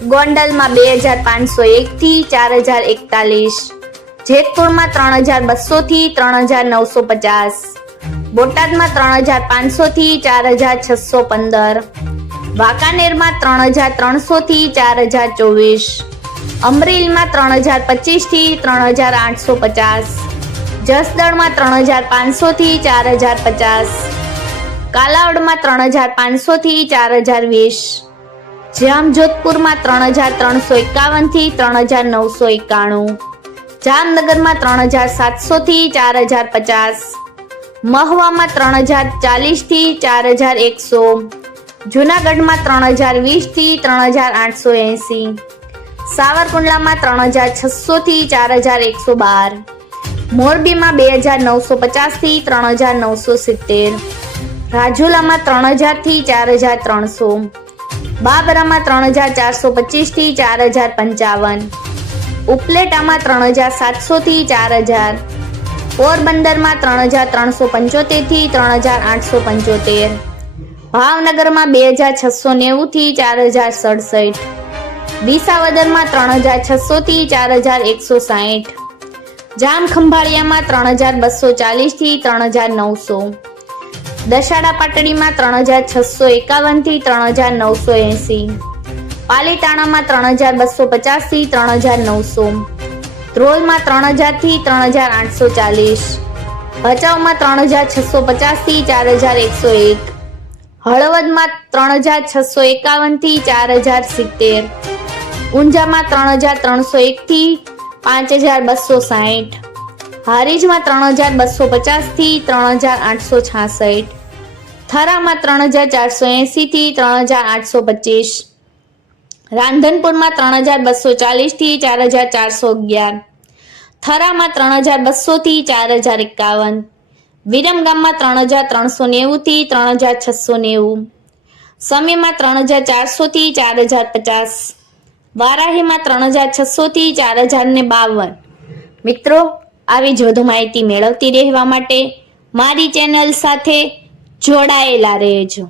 ગોંડલમાં બે હજાર પાંચસો એકથી ચાર હજાર એકતાલીસ, જેતપુરમાં ત્રણ હજાર બસોથી ત્રણ હજાર નવસો પચાસ, બોટાદમાં ત્રણ હજાર પાંચસોથી ચાર હજાર છસો પંદર, વાંકાનેરમાં ત્રણ હજાર ત્રણસોથી ચાર હજાર ચોવીસ, અમરેલીમાં ત્રણ હજાર પચીસથી ત્રણ હજાર આઠસો પચાસ, જસદણમાં ત્રણ હજાર પાંચસોથી ચાર હજાર પચાસ, કાલાવડમાં ત્રણ હજાર પાંચસોથી ચાર હજાર વીસ જામજોધપુરમાં ત્રણ હજાર ત્રણસો એકાવનથી ત્રણ હજાર નવસો એકાણું. જામનગરમાં ત્રણ હજાર સાતસોથી ચાર હજાર પચાસ. મહવામાં ત્રણ હજાર ચાલીસથી ચાર હજાર એકસો. જુનાગઢમાં ત્રણ હજાર વીસથી ત્રણ હજાર આઠસો એંસી. સાવરકુંડલામાં ત્રણ હજાર છસોથી ચાર હજાર એકસો બાર. મોરબીમાં બે હજાર નવસો પચાસથી ત્રણ હજાર નવસો સિત્તેર. રાજુલામાં ત્રણ હજારથી ચાર હજાર ત્રણસો. બાબરામાં ત્રણ હજાર ચારસો પચીસથી ચાર હજાર પંચાવન. ઉપલેટામાં ત્રણ હજાર સાતસોથી ચાર હજાર. પોરબંદરમાં ત્રણ હજાર ત્રણસો પંચોતેરથી ત્રણ હજાર આઠસો પંચોતેર. ભાવનગરમાં બે હજાર છસો નેવુંથી ચાર હજાર સડસઠ. વિસાવદરમાં ત્રણ હજાર છસોથી ચાર હજાર એકસો સાહીઠ. જામ ખંભાળિયામાં ત્રણ હજાર બસો ચાલીસથી ત્રણ હજાર નવસો. દશાડા પાટડીમાં ત્રણ હજાર છસો એકાવનથી ત્રણ હજાર નવસો એંસી પાલીતાણામાં ત્રણ હજાર બસો પચાસથી ત્રણ હજાર નવસો ધ્રોલમાં ત્રણ હજારથી ત્રણ હજાર આઠસો ચાલીસ ભચાઉમાં ત્રણ હજાર છસો પચાસથી ચાર હજાર એકસો એક હળવદમાં ત્રણ હજાર છસો એકાવનથી ચાર હજાર સિત્તેર ઊંઝામાં ત્રણ હજાર ત્રણસો એકથી પાંચ હજાર બસો સાહીઠ હારીજમાં ત્રણ હજાર બસો પચાસથી ત્રણ હજાર આઠસો છાસઠ થરામાં ત્રણ હજાર ચારસો એંસીથી ત્રણ હજાર આઠસો પચીસ. રાંધનપુરમાં ત્રણ હજાર બસો ચાલીસથી ચાર હજાર ચારસો અગિયાર. થરામાં ત્રણ હજાર બસોથી ચાર હજાર એકાવન. વિરમગામમાં ત્રણ હજાર ત્રણસો નેવુંથી ત્રણ હજાર છસો નેવું. સમીમાં ત્રણ હજાર ચારસોથી ચાર હજાર પચાસ. વારાહીમાં ત્રણ હજાર છસોથી ચાર હજાર ને બાવન. મિત્રો, આવી જ વધુ માહિતી મેળવતી રહેવા માટે મારી ચેનલ સાથે જોડાયેલા રહેજો.